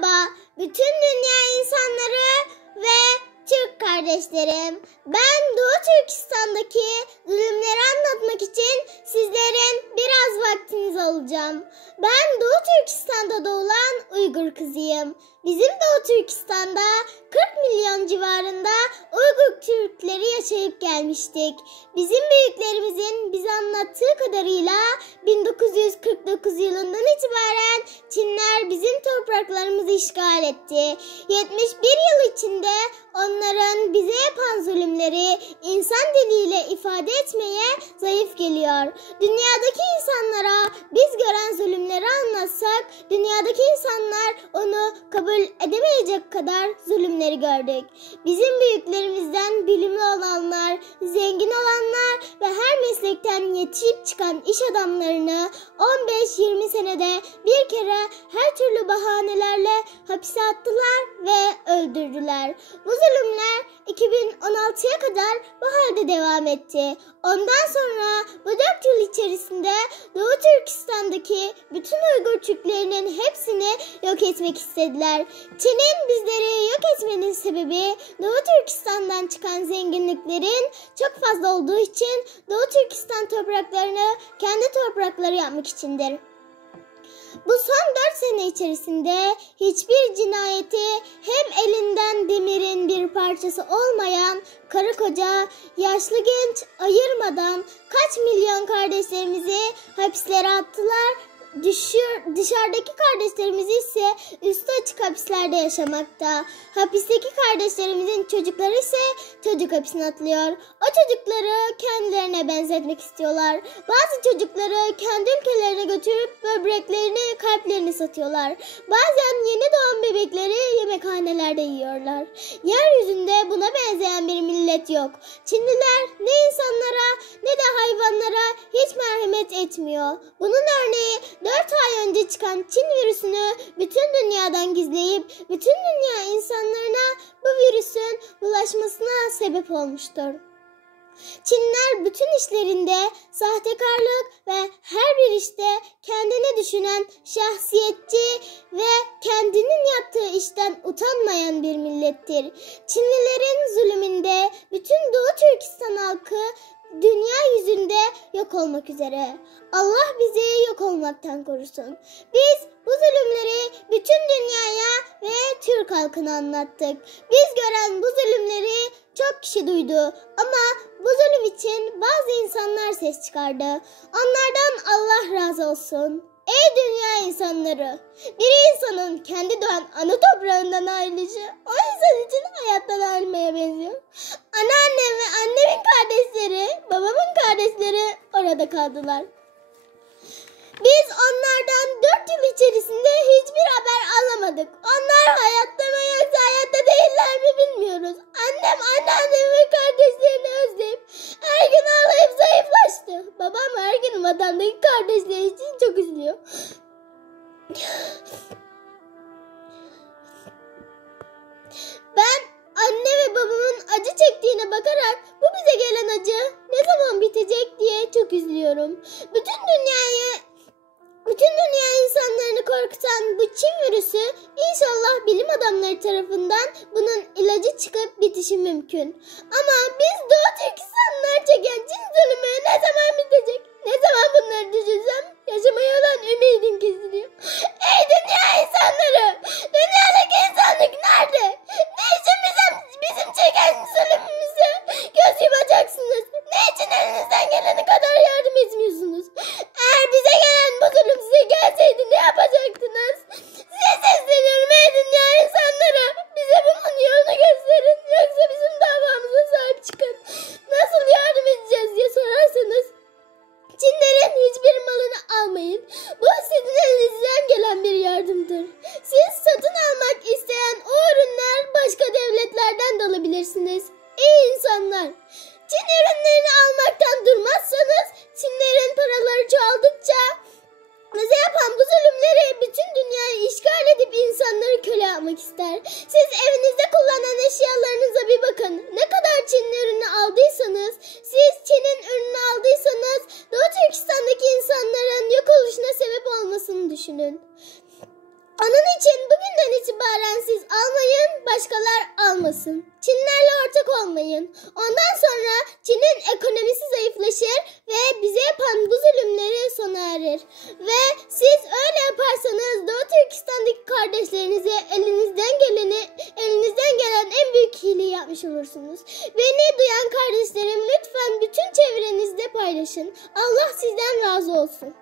Merhaba bütün dünya insanları ve Türk kardeşlerim. Ben Doğu Türkistan'daki zulümleri anlatmak için sizlerin biraz vaktiniz alacağım. Ben Doğu Türkistan'da doğulan Uygur kızıyım. Bizim Doğu Türkistan'da 40 milyon civarında Uygur Türkleri yaşayıp gelmiştik. Bizim büyüklerimizin bize anlattığı kadarıyla 1949 yılından itibaren Çinler bizim topraklarımızı işgal etti. 71 yıl içinde onların bize yapan zulümleri insan diliyle ifade etmeye zayıf geliyor. Dünyadaki insanlara biz gören zulümleri anlatsak, dünyadaki insanlar onu kabul edemeyecek kadar zulümleri gördük. Bizim büyüklerimizden bilimli olanlar, zengin olanlar ve her meslekten yetişip çıkan iş adamlarını 15-20 senede bir kere her türlü bahanelerle hapse attılar ve öldürdüler. Bu zulümler 2016'ya kadar bu halde devam etti. Ondan sonra bu 4 yıl içerisinde Doğu Türkistan'daki bütün Uygur Türklerinin hepsini yok etmek istediler. Çin'in bizleri yok etmenin sebebi Doğu Türkistan'dan çıkan zenginliklerin çok fazla olduğu için Doğu Türkistan topraklarını kendi toprakları yapmak içindir. Bu son 4 sene içerisinde hiçbir cinayeti hem elinden demirin bir parçası olmayan karı koca, yaşlı genç ayırmadan kaç milyon kardeşlerimizi hapislere attılar. Dışarıdaki kardeşlerimiz ise üstü açık hapislerde yaşamakta. Hapisteki kardeşlerimizin çocukları ise çocuk hapisine atılıyor. O çocukları kendilerine benzetmek istiyorlar. Bazı çocukları kendi ülkelerine götürüp böbreklerini, kalplerini satıyorlar. Bazen yeni doğan bebekleri yemekhanelerde yiyorlar. Yeryüzünde buna benzeyen bir millet yok. Çinliler ne insanlara ne de hayvanlara hiç merhamet etmiyor. Bunun örneği 4 ay önce çıkan Çin virüsünü bütün dünyadan gizleyip bütün dünya insanlarına bu virüsün bulaşmasına sebep olmuştur. Çinliler bütün işlerinde sahtekarlık ve her bir işte kendini düşünen, şahsiyetçi ve kendinin yaptığı işten utanmayan bir millettir. Çinlilerin zulmünde bütün Doğu Türkistan halkı dünya yüzünde yok olmak üzere. Allah bizi yok olmaktan korusun. Biz bu zulümleri bütün dünyaya ve Türk halkına anlattık. Biz gören bu zulümleri çok kişi duydu ama bu zulüm için bazı insanlar ses çıkardı. Onlardan Allah razı olsun. Ey dünya insanları! Bir insanın kendi doğan ana toprağından ayrılışı o insan için hayattan ayrılmaya benziyor. Anneannem ve annemin kardeşleri, babamın kardeşleri orada kaldılar. Biz onlardan 4 yıl içerisinde hiçbir haber alamadık. Onlar hayatta mı yoksa hayatta değiller mi bilmiyoruz. Anneannemi ve kardeşlerini özleyip her gün ağlayıp zayıflaştı. Babam her gün vatandaki kardeşleri için çok üzülüyor. Ben anne ve babamın acı çektiğine bakarak bu bize gelen acı ne zaman bitecek diye çok üzülüyorum. Bütün dünya insanlarını korkutan bu Çin virüsü inşallah bilim adamları tarafından bunun ilacı çıkıp bitişi mümkün. Ama biz Doğu Türkistanlılar çeken Çin zulmü ne zaman bitecek? Ne zaman bunları düşünsem yaşamaya olan ümidim kesiliyor. Ey dünya insanları! Dünyadaki insanlık nerede? Ne için bizim çeken zulmümüzü göz yumacaksınız? Ne için elinizden geleni kadar yardım etmiyorsunuz? Eğer bize gelen bu zulüm size gelseydi ne yapacaktınız? Size sesleniyorum ey dünya insanları! Bize bunun yolunu gösterin. Yoksa bizim davamıza sahip çıkın. Nasıl yardım edeceğiz diye sorarsanız Çinlerin hiçbir malını almayın. Bu sizin elinizden gelen bir yardımdır. Siz satın almak isteyen o ürünler başka devletlerden de alabilirsiniz. İyi insanlar! Çin ürünlerini almaktan durmazsanız Çinlerin paraları çoğaldıkça bize yapan bu zulümleri bütün dünyayı işgal edip insanları köle yapmak ister. Siz evinizde kullanan eşyalarınıza bir bakın. Ne kadar Çin'in ürünü aldıysanız, siz Çin'in ürünü aldıysanız Doğu Türkistan'daki insanların yok oluşuna sebep olmasını düşünün. Onun için bugünden itibaren itibaren siz almayın, başkalar almasın. Çinlerle ortak olmayın. Ondan sonra Çin'in ekonomisi zayıflaşır ve bize yapan bu zulümleri sona erir. Ve siz öyle yaparsanız Doğu Türkistan'daki kardeşlerinize elinizden gelen en büyük iyiliği yapmış olursunuz. Beni duyan kardeşlerim, lütfen bütün çevrenizde paylaşın. Allah sizden razı olsun.